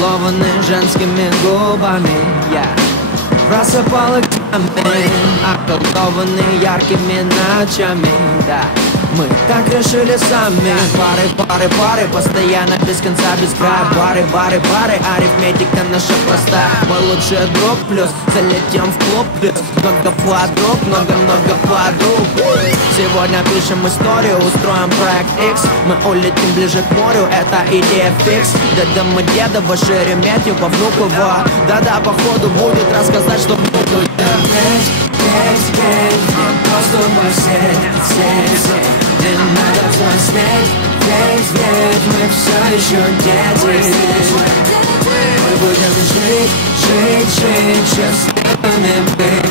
Зацелованы женскими губами. Я просыпалась околдованы яркими ночами. Да, мы так решили сами. Пары, постоянно без конца, без края. Бары, арифметика наша простая. Мой лучший друг плюс, залетим в клуб плюс. Много подруг. Сегодня пишем историю, устроим проект X. Мы улетим ближе к морю, это идея фикс. Мы Дедово, Шереметьево, Внуково. Да, походу будет рассказать, что буду. Просто посеть. Не надо взрослеть, ведь мы все еще дети. Мы будем жить, счастливыми быть.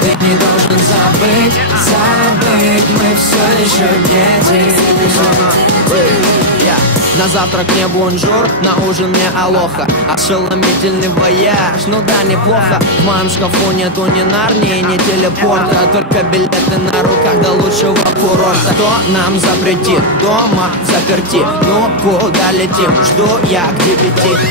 Ты не должен забыть, мы все еще дети. На завтрак мне бонжур, на ужин мне алоха. Ошеломительный вояж, ну да, неплохо. В моем шкафу нету ни Нарнии, ни телепорта, только билеты на руках до лучшего курорта. Кто нам запретит дома заперти? Ну куда летим? Жду я к 9.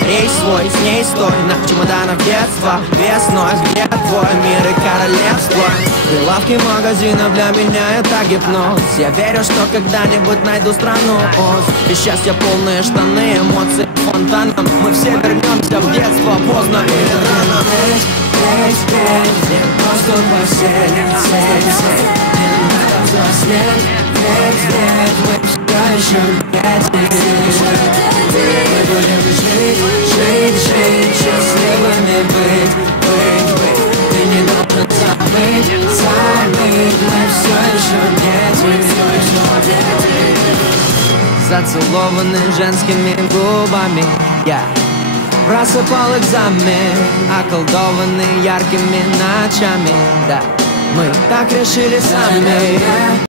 Рейс свой, с ней стой. На чемоданах детства, весной. Где твой мир и королевство? Прилавки магазинов для меня это гипноз. Я верю, что когда-нибудь найду страну Оз. И счастье полные штаны, эмоции фонтаном. Мы все вернемся в детство, поздно или рано. Просто посеть. Не надо взрослеть, мы все еще дети. Мы будем жить, счастливыми быть. Ты не должен забыть, мы все еще дети. Зацелованы женскими губами. Я просыпал экзамен, околдованы яркими ночами. Да, мы так решили сами.